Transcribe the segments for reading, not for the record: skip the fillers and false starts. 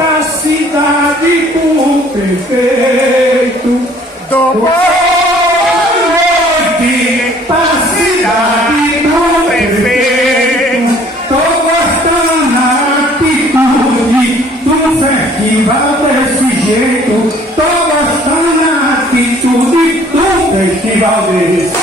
a cidade com o prefeito. Do Boa noite pra cidade do prefeito. Tô gostando da atitude do festival desse jeito. Tô gostando da atitude do festival desse.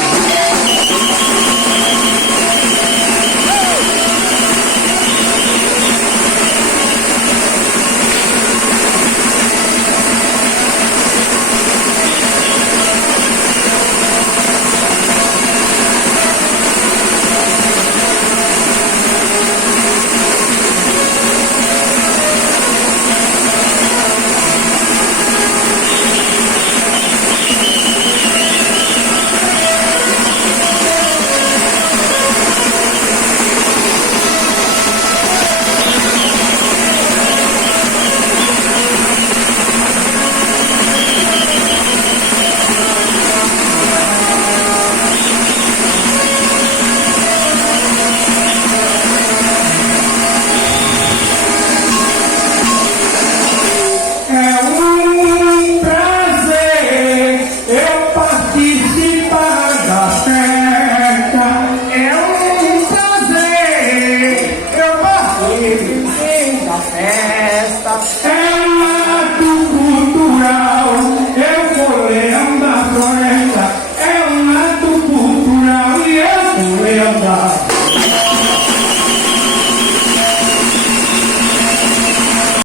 festa.